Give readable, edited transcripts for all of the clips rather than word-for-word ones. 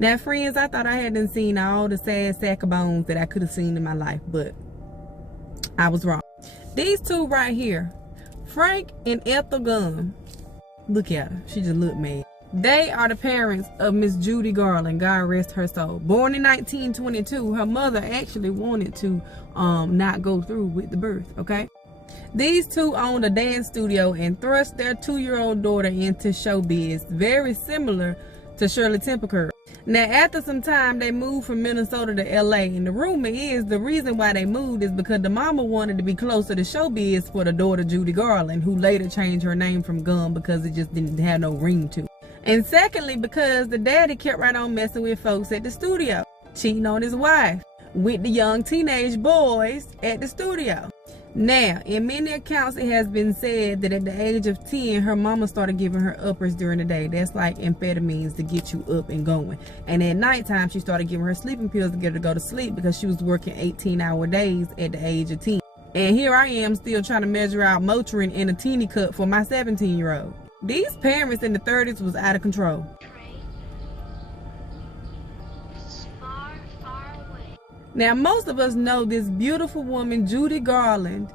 Now, friends, I thought I hadn't seen all the sad sack of bones that I could have seen in my life, but I was wrong. These two right here, Frank and Ethel Gunn, look at her. She just looked mad. They are the parents of Miss Judy Garland, God rest her soul. Born in 1922, her mother actually wanted to not go through with the birth, okay? These two owned a dance studio and thrust their 2-year-old daughter into showbiz, very similar to Shirley Temple Curl. Now, after some time, they moved from Minnesota to LA, and the rumor is the reason why they moved is because the mama wanted to be closer to showbiz for the daughter, Judy Garland, who later changed her name from Gunn because it just didn't have no ring to it. And secondly, because the daddy kept right on messing with folks at the studio, cheating on his wife with the young teenage boys at the studio. Now, in many accounts, it has been said that at the age of 10, her mama started giving her uppers during the day. That's like amphetamines to get you up and going. And at nighttime, she started giving her sleeping pills to get her to go to sleep because she was working 18-hour days at the age of 10. And here I am still trying to measure out Motrin in a teeny cup for my 17-year-old. These parents in the 30s was out of control. Now, most of us know this beautiful woman, Judy Garland,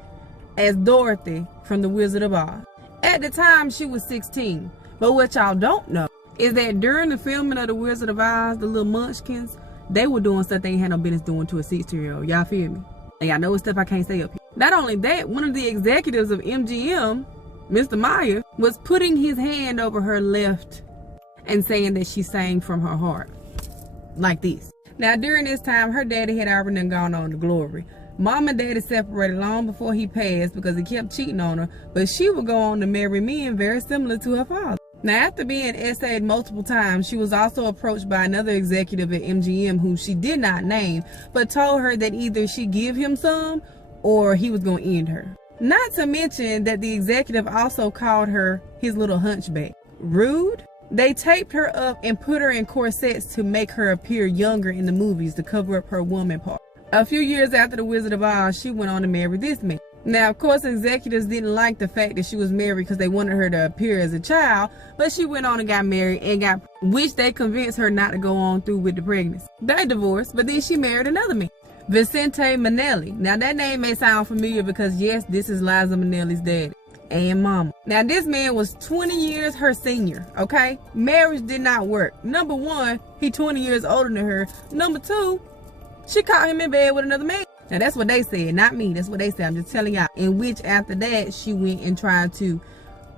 as Dorothy from The Wizard of Oz. At the time, she was 16. But what y'all don't know is that during the filming of The Wizard of Oz, the little munchkins, they were doing stuff they ain't had no business doing to a 16-year-old. Y'all feel me? And y'all know it's stuff I can't say up here. Not only that, one of the executives of MGM, Mr. Meyer, was putting his hand over her left and saying that she sang from her heart. Like this. Now, during this time, her daddy had already gone on to glory. Mom and daddy separated long before he passed because he kept cheating on her, but she would go on to marry men very similar to her father. Now, after being essayed multiple times, she was also approached by another executive at MGM who she did not name, but told her that either she give him some or he was going to end her. Not to mention that the executive also called her his little hunchback. Rude? They taped her up and put her in corsets to make her appear younger in the movies to cover up her woman part. A few years after The Wizard of Oz, she went on to marry this man. Now, of course, executives didn't like the fact that she was married because they wanted her to appear as a child, but she went on and got married and which they convinced her not to go on through with the pregnancy. They divorced, but then she married another man, Vicente Minnelli. Now, that name may sound familiar because, yes, this is Liza Minnelli's daddy and mama. Now, this man was 20 years her senior, okay? Marriage did not work. Number one, he 20 years older than her. Number two, she caught him in bed with another man. Now, that's what they said, not me. That's what they said. I'm just telling y'all. In which, after that, she went and tried to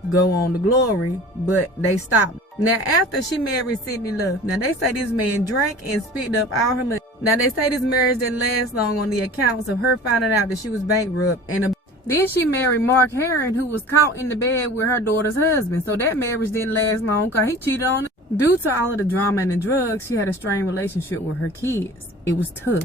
go on to glory, but they stopped. Now, after she married Sidney Love, now they say this man drank and spit up all her money. Now, they say this marriage didn't last long on the accounts of her finding out that she was bankrupt and then she married Mark Herron, who was caught in the bed with her daughter's husband. So that marriage didn't last long because he cheated on her. Due to all of the drama and the drugs, she had a strained relationship with her kids. It was tough.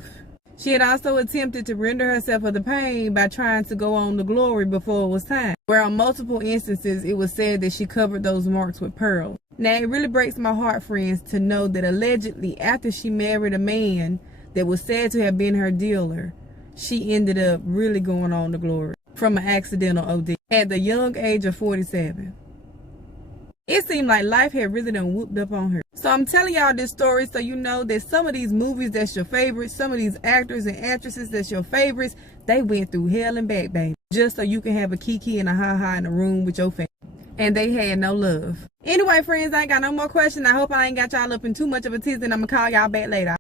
She had also attempted to render herself of the pain by trying to go on to glory before it was time, where on multiple instances it was said that she covered those marks with pearls. Now, it really breaks my heart, friends, to know that allegedly after she married a man that was said to have been her dealer, she ended up really going on to glory from an accidental OD at the young age of 47. It seemed like life had really done whooped up on her. So I'm telling y'all this story so you know that some of these movies that's your favorites, some of these actors and actresses that's your favorites, they went through hell and back, baby. Just so you can have a kiki and a ha-ha in a room with your family. And they had no love. Anyway, friends, I ain't got no more questions. I hope I ain't got y'all up in too much of a tizzy, and I'm going to call y'all back later.